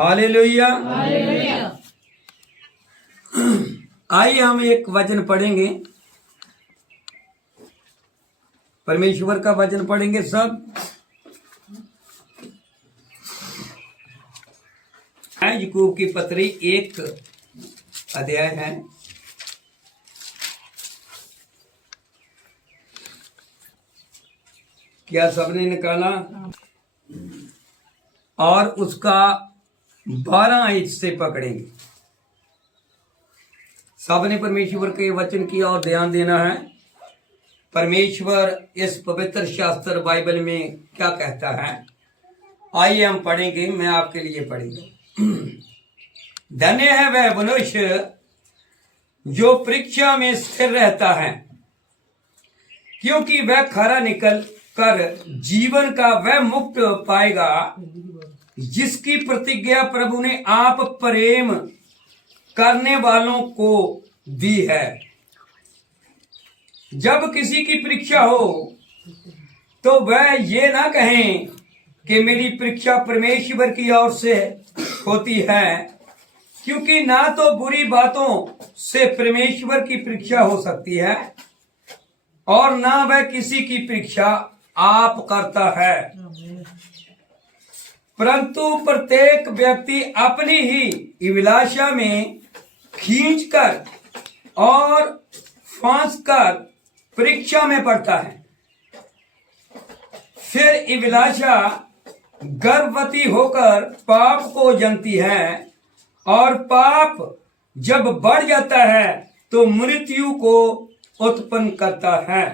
Hallelujah. आइए हम एक वचन पढ़ेंगे, परमेश्वर का वचन पढ़ेंगे सब। याकूब की पत्री 1 अध्याय है। क्या सबने निकाला? और उसका 12 हिस्से पकड़ेंगे। सबने परमेश्वर के वचन की ओर ध्यान देना है। परमेश्वर इस पवित्र शास्त्र बाइबल में क्या कहता है, आइए हम पढ़ेंगे। मैं आपके लिए पढ़ेंगे। धन्य है वह मनुष्य जो परीक्षा में स्थिर रहता है, क्योंकि वह खरा निकल कर जीवन का वह मुक्त पाएगा जिसकी प्रतिज्ञा प्रभु ने आप प्रेम करने वालों को दी है। जब किसी की परीक्षा हो तो वह ये ना कहें कि मेरी परीक्षा परमेश्वर की ओर से होती है, क्योंकि ना तो बुरी बातों से परमेश्वर की परीक्षा हो सकती है और ना वह किसी की परीक्षा आप करता है, परंतु प्रत्येक व्यक्ति अपनी ही अभिलाषा में खींचकर और फांसकर परीक्षा में पड़ता है। फिर अभिलाषा गर्भवती होकर पाप को जन्मती है और पाप जब बढ़ जाता है तो मृत्यु को उत्पन्न करता है।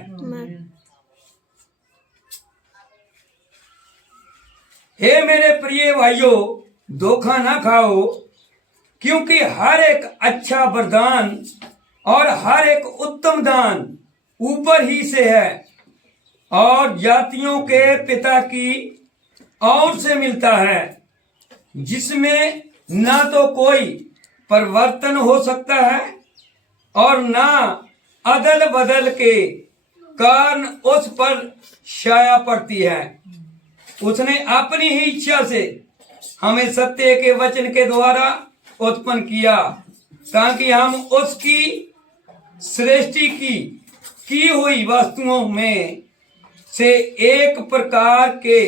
हे मेरे प्रिय भाइयों, धोखा ना खाओ, क्योंकि हर एक अच्छा वरदान और हर एक उत्तम दान ऊपर ही से है और जातियों के पिता की ओर से मिलता है, जिसमें ना तो कोई परिवर्तन हो सकता है और ना अदल बदल के कारण उस पर छाया पड़ती है। उसने अपनी ही इच्छा से हमें सत्य के वचन के द्वारा उत्पन्न किया, ताकि हम उसकी सृष्टि की हुई वस्तुओं में से एक प्रकार के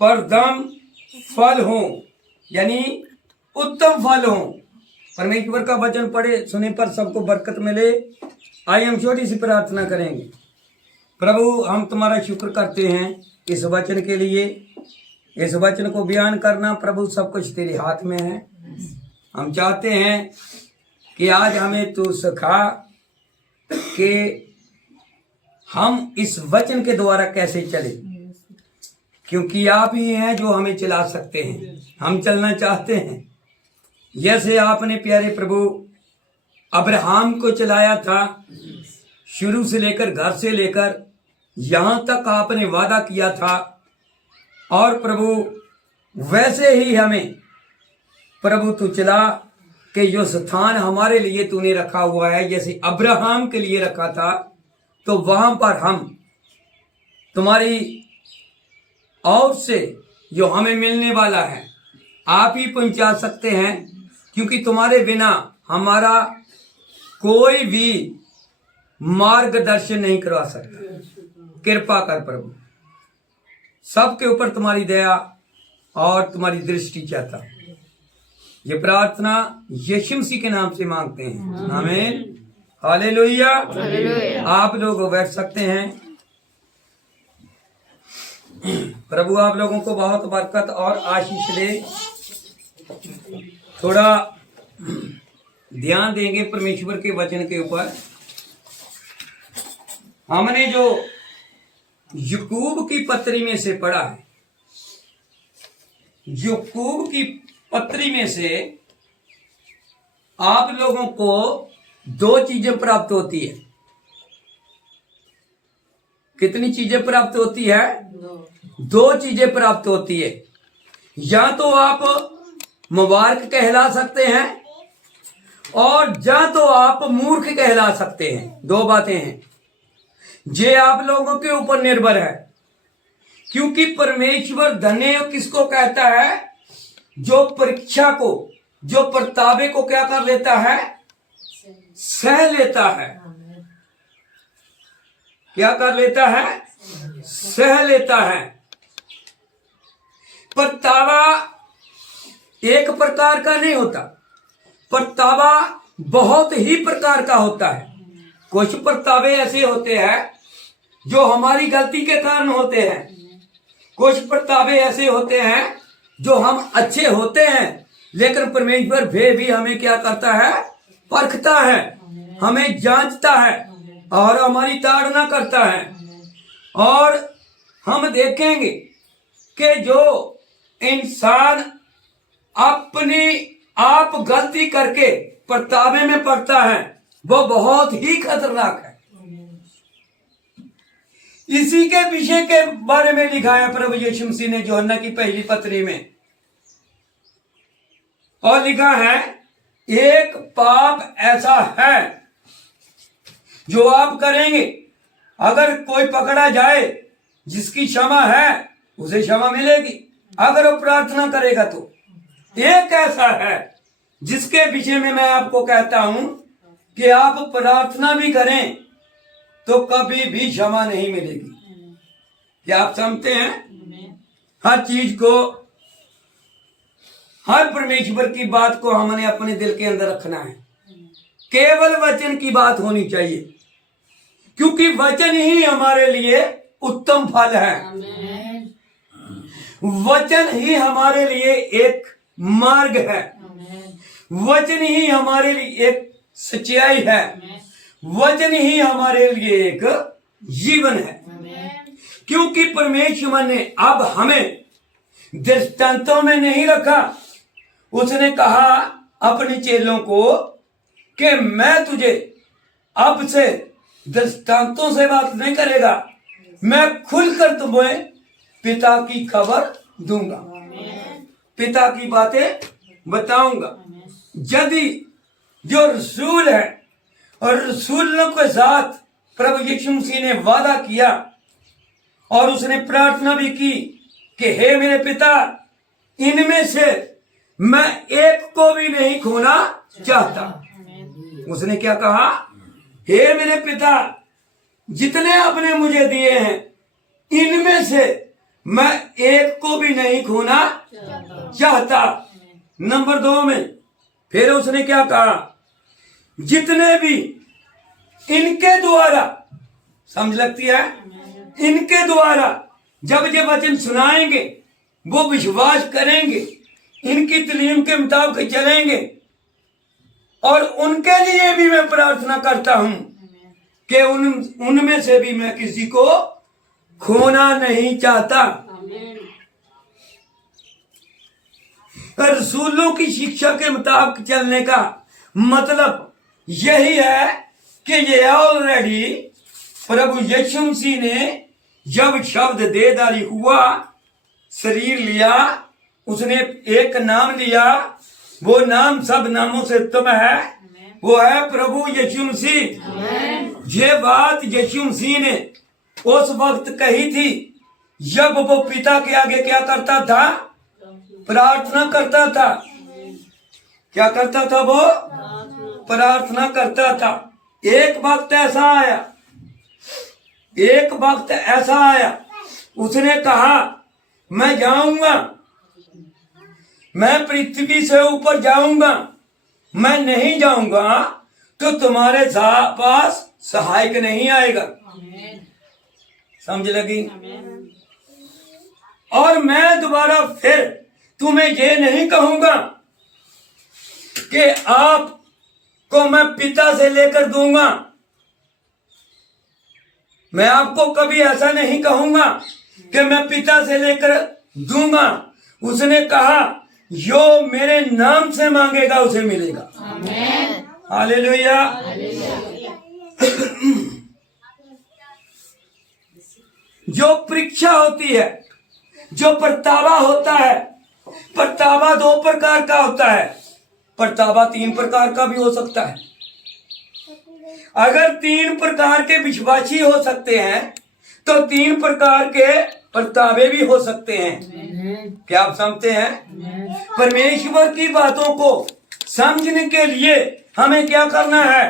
परदम फल हों, यानी उत्तम फल हों। परमेश्वर का वचन पढ़े सुने पर सबको बरकत मिले। आइए हम छोटी सी प्रार्थना करेंगे। प्रभु, हम तुम्हारा शुक्र करते हैं इस वचन के लिए। इस वचन को बयान करना प्रभु सब कुछ तेरे हाथ में है। हम चाहते हैं कि आज हमें तू सिखा कि हम इस वचन के द्वारा कैसे चले, क्योंकि आप ही हैं जो हमें चला सकते हैं। हम चलना चाहते हैं जैसे आपने प्यारे प्रभु अब्राहम को चलाया था, शुरू से लेकर घर से लेकर यहां तक आपने वादा किया था। और प्रभु वैसे ही हमें प्रभु तू चला कि जो स्थान हमारे लिए तूने रखा हुआ है, जैसे अब्राहम के लिए रखा था, तो वहां पर हम तुम्हारी ओर से जो हमें मिलने वाला है आप ही पहुंचा सकते हैं, क्योंकि तुम्हारे बिना हमारा कोई भी मार्गदर्शन नहीं करवा सकता। कृपा कर प्रभु, सबके ऊपर तुम्हारी दया और तुम्हारी दृष्टि चाहता हूं। ये प्रार्थना यीशु मसीह के नाम से मांगते हैं, आमीन। हालेलुया। आप लोग बैठ सकते हैं। प्रभु आप लोगों को बहुत बरकत और आशीष दे। थोड़ा ध्यान देंगे परमेश्वर के वचन के ऊपर। हमने जो याकूब की पत्री में से पढ़ा है, याकूब की पत्री में से आप लोगों को 2 चीजें प्राप्त होती है। कितनी चीजें प्राप्त होती है? 2 चीजें प्राप्त होती है। या तो आप मुबारक कहला सकते हैं और या तो आप मूर्ख कहला सकते हैं। 2 बातें हैं, ये आप लोगों के ऊपर निर्भर है। क्योंकि परमेश्वर धन्य किसको कहता है? जो परीक्षा को, जो परतावे को क्या कर लेता है, सह लेता है। क्या कर लेता है, सह लेता है। परतावा एक प्रकार का नहीं होता, परतावा बहुत ही प्रकार का होता है। कुछ परतावे ऐसे होते हैं जो हमारी गलती के कारण होते हैं, कुछ परतावे ऐसे होते हैं जो हम अच्छे होते हैं, लेकिन परमेश्वर फिर भी हमें क्या करता है, परखता है, हमें जांचता है और हमारी ताड़ना करता है। और हम देखेंगे कि जो इंसान अपनी आप गलती करके परतावे में पड़ता है वो बहुत ही खतरनाक है। इसी के विषय के बारे में लिखा है प्रभु यीशु मसीह ने यूहन्ना की पहली पत्री में, और लिखा है एक पाप ऐसा है जो आप करेंगे, अगर कोई पकड़ा जाए जिसकी क्षमा है उसे क्षमा मिलेगी, अगर वो प्रार्थना करेगा तो। एक ऐसा है जिसके विषय में मैं आपको कहता हूं कि आप प्रार्थना भी करें तो कभी भी क्षमा नहीं मिलेगी। क्या आप समझते हैं? हर चीज को, हर परमेश्वर की बात को हमने अपने दिल के अंदर रखना है। केवल वचन की बात होनी चाहिए, क्योंकि वचन ही हमारे लिए उत्तम फल है। वचन ही हमारे लिए एक मार्ग है, वचन ही हमारे लिए एक सच्चाई है, वचन ही हमारे लिए एक जीवन है। क्योंकि परमेश्वर ने अब हमें दृष्टांतों में नहीं रखा। उसने कहा अपने चेलों को कि मैं तुझे अब से दृष्टांतों से बात नहीं करेगा, मैं खुलकर तुम्हें पिता की खबर दूंगा, पिता की बातें बताऊंगा। यदि जो रसूल है और रसूलों के साथ प्रभु यीशु मसीह ने वादा किया और उसने प्रार्थना भी की कि हे मेरे पिता, इनमें से मैं एक को भी नहीं खोना चाहता। उसने क्या कहा? हे मेरे पिता, जितने आपने मुझे दिए हैं इनमें से मैं एक को भी नहीं खोना चाहता। नंबर 2 में फिर उसने क्या कहा? जितने भी इनके द्वारा, समझ लगती है, इनके द्वारा जब ये वचन सुनाएंगे, वो विश्वास करेंगे, इनकी तालीम के मुताबिक चलेंगे, और उनके लिए भी मैं प्रार्थना करता हूं कि उनमें से भी मैं किसी को खोना नहीं चाहता। रसूलों की शिक्षा के मुताबिक चलने का मतलब यही है कि ये ऑलरेडी प्रभु यीशु मसीह ने जब शब्द देहधारी हुआ, शरीर लिया, उसने एक नाम लिया, वो नाम सब नामों से उत्तम है, वो है प्रभु यीशु मसीह। ये बात यीशु मसीह ने उस वक्त कही थी जब वो पिता के आगे क्या करता था? प्रार्थना करता था। क्या करता था? वो प्रार्थना करता था। एक वक्त ऐसा आया, एक वक्त ऐसा आया, उसने कहा मैं जाऊंगा, मैं पृथ्वी से ऊपर जाऊंगा, मैं नहीं जाऊंगा तो तुम्हारे पास सहायक नहीं आएगा। समझ लगी? और मैं दोबारा फिर तुम्हें ये नहीं कहूंगा कि आपको मैं पिता से लेकर दूंगा, मैं आपको कभी ऐसा नहीं कहूंगा कि मैं पिता से लेकर दूंगा। उसने कहा जो मेरे नाम से मांगेगा उसे मिलेगा। हालेलुया। जो परीक्षा होती है, जो परतावा होता है, परतावा 2 प्रकार का होता है, परतावा 3 प्रकार का भी हो सकता है। अगर 3 प्रकार के विश्वासी हो सकते हैं तो 3 प्रकार के परतावे भी हो सकते हैं। क्या आप समझते हैं? परमेश्वर की बातों को समझने के लिए हमें क्या करना है?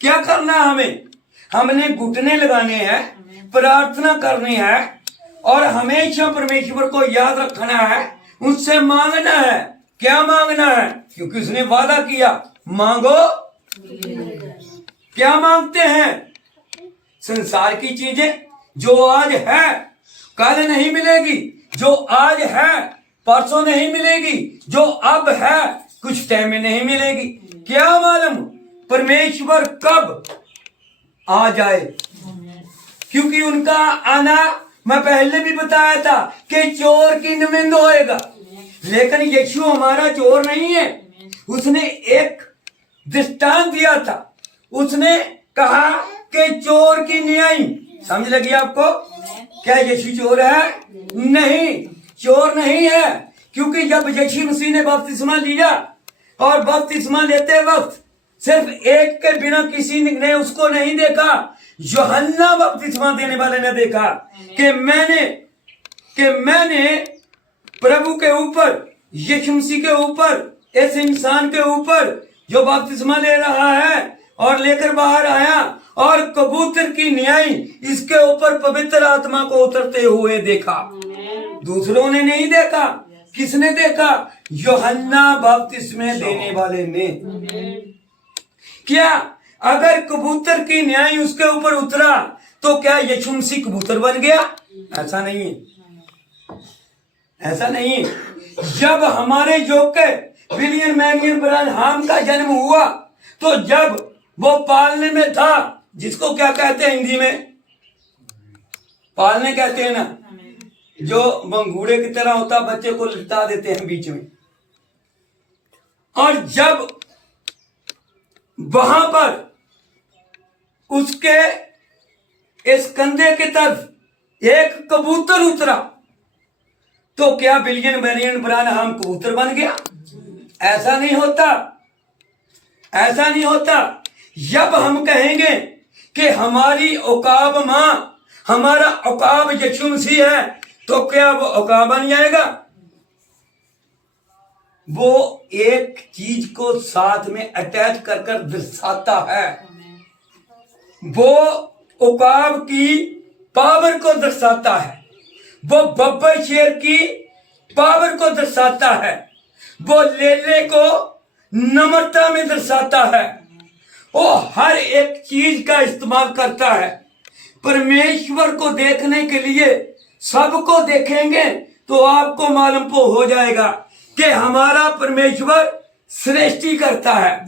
क्या करना है हमें? हमने घुटने लगाने हैं, प्रार्थना करनी है और हमेशा परमेश्वर को याद रखना है, उससे मांगना है। क्या मांगना है? क्योंकि उसने वादा किया, मांगो। क्या मांगते हैं? संसार की चीजें जो आज है कल नहीं मिलेगी, जो आज है परसों नहीं मिलेगी, जो अब है कुछ टाइम में नहीं मिलेगी। क्या मालूम परमेश्वर कब आ जाए, क्योंकि उनका आना मैं पहले भी बताया था कि चोर की नुमाइंद होएगा, लेकिन यीशु हमारा चोर नहीं है। उसने एक दृष्टांत दिया था, उसने कहा कि चोर की न्याय। समझ लगी आपको? क्या यीशु चोर है? नहीं, चोर नहीं है। क्योंकि जब यीशु मसीह ने बपतिस्मा लिया और बपतिस्मा लेते वक्त सिर्फ एक के बिना किसी ने उसको नहीं देखा, यूहन्ना बपतिस्मा देने वाले ने देखा कि मैंने प्रभु के ऊपर, यीशु मसीह के ऊपर, इस इंसान के ऊपर जो बपतिस्मा ले रहा है और लेकर बाहर आया, और कबूतर की न्याय इसके ऊपर पवित्र आत्मा को उतरते हुए देखा। दूसरों ने नहीं देखा। किसने देखा? यूहन्ना बपतिस्मा देने वाले ने। क्या अगर कबूतर की न्याय उसके ऊपर उतरा तो क्या यीशु मसीह कबूतर बन गया? ऐसा नहीं है, ऐसा नहीं है। जब हमारे योग के विलियम मैरियन ब्रैनहाम का जन्म हुआ तो जब वो पालने में था, जिसको क्या कहते हैं हिंदी में? पालने कहते हैं ना, जो मंगूड़े की तरह होता, बच्चे को लिटा देते हैं बीच में। और जब वहां पर उसके इस कंधे की तरफ एक कबूतर उतरा तो क्या विलियम मैरियन ब्रैनहाम कबूतर बन गया? ऐसा नहीं होता, ऐसा नहीं होता। जब हम कहेंगे कि हमारी औकाब मां, हमारा औकाब यीशु मसीह है, तो क्या वो औकाब बन जाएगा? वो एक चीज को साथ में अटैच कर कर दर्शाता है। वो औकाब की पावर को दर्शाता है, वो बब्बर शेर की पावर को दर्शाता है, वो लेले को नम्रता में दर्शाता है। वो हर एक चीज का इस्तेमाल करता है। परमेश्वर को देखने के लिए सबको देखेंगे तो आपको मालूम हो जाएगा कि हमारा परमेश्वर सृष्टि करता है।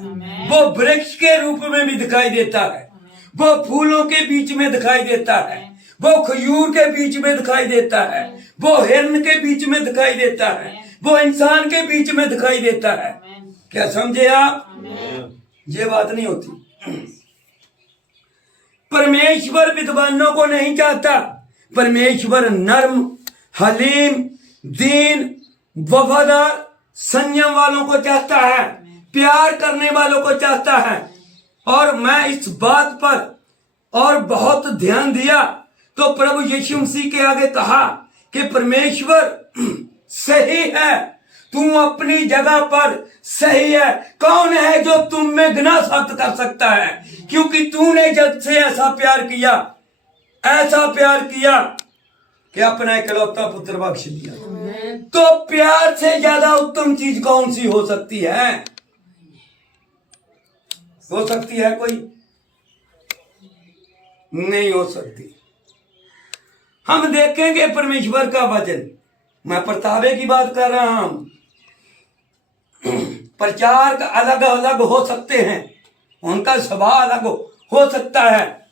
वो वृक्ष के रूप में भी दिखाई देता है, वो फूलों के बीच में दिखाई देता है, वो खजूर के बीच में दिखाई देता है, वो हिरण के बीच में दिखाई देता है, वो इंसान के बीच में दिखाई देता है। क्या समझे आप? ये बात नहीं होती। परमेश्वर विद्वानों को नहीं चाहता। परमेश्वर नर्म, हलीम, दीन, वफादार, संयम वालों को चाहता है, प्यार करने वालों को चाहता है। और मैं इस बात पर और बहुत ध्यान दिया तो प्रभु यीशु मसीह के आगे कहा कि परमेश्वर सही है, तू अपनी जगह पर सही है। कौन है जो तुम में गुनाह साबित कर सकता है? क्योंकि तूने जग से ऐसा प्यार किया, ऐसा प्यार किया कि अपना इकलौता पुत्र बख्श दिया। तो प्यार से ज्यादा उत्तम चीज कौन सी हो सकती है? हो सकती है कोई? नहीं हो सकती। हम देखेंगे परमेश्वर का वचन। मैं परतावे की बात कर रहा हूं। प्रचार का अलग अलग हो सकते हैं, उनका स्वभाव अलग हो सकता है,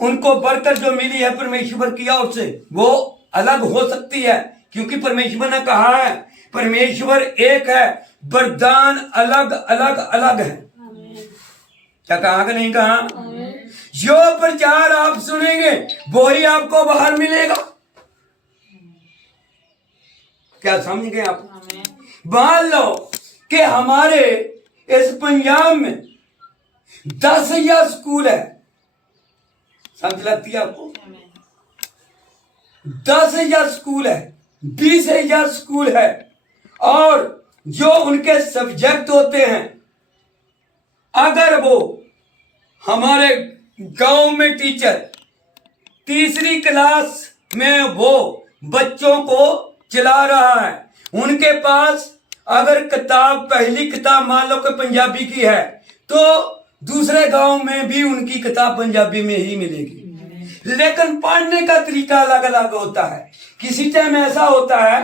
उनको बरकत जो मिली है परमेश्वर की ओर से वो अलग हो सकती है। क्योंकि परमेश्वर ने कहा है, परमेश्वर एक है, वरदान अलग अलग अलग है। क्या कहा कि नहीं कहा? जो प्रचार आप सुनेंगे वो ही आपको बाहर मिलेगा। क्या समझ गए आप? मान लो कि हमारे इस पंजाब में 10,000 स्कूल है, समझ लगती है आपको? 10,000 स्कूल है, 20,000 स्कूल है, और जो उनके सब्जेक्ट होते हैं, अगर वो हमारे गांव में टीचर तीसरी क्लास में वो बच्चों को चला रहा है, उनके पास अगर किताब, पहली किताब मान लो कि पंजाबी की है, तो दूसरे गांव में भी उनकी किताब पंजाबी में ही मिलेगी। लेकिन पढ़ने का तरीका अलग अलग होता है। किसी टाइम ऐसा होता है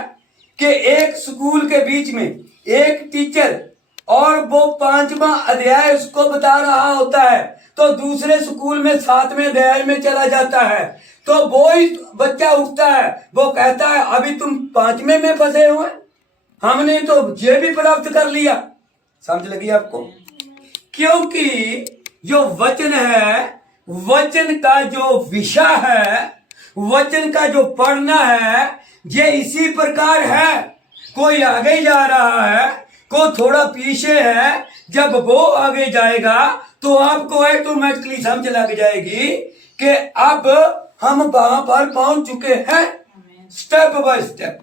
कि एक स्कूल के बीच में एक टीचर और वो 5वां अध्याय उसको बता रहा होता है, तो दूसरे स्कूल में 7वें अध्याय में चला जाता है, तो वो ही बच्चा उठता है, वो कहता है अभी तुम 5वें में फंसे हुए, हमने तो ये भी प्राप्त कर लिया। समझ लगी आपको? क्योंकि जो वचन है, वचन का जो विषय है, वचन का जो पढ़ना है, ये इसी प्रकार है। कोई आगे जा रहा है, कोई थोड़ा पीछे है, जब वो आगे जाएगा तो आपको ऑटोमेटिकली समझ लग जाएगी कि अब हम वहां पर पहुंच चुके हैं, स्टेप बाय स्टेप।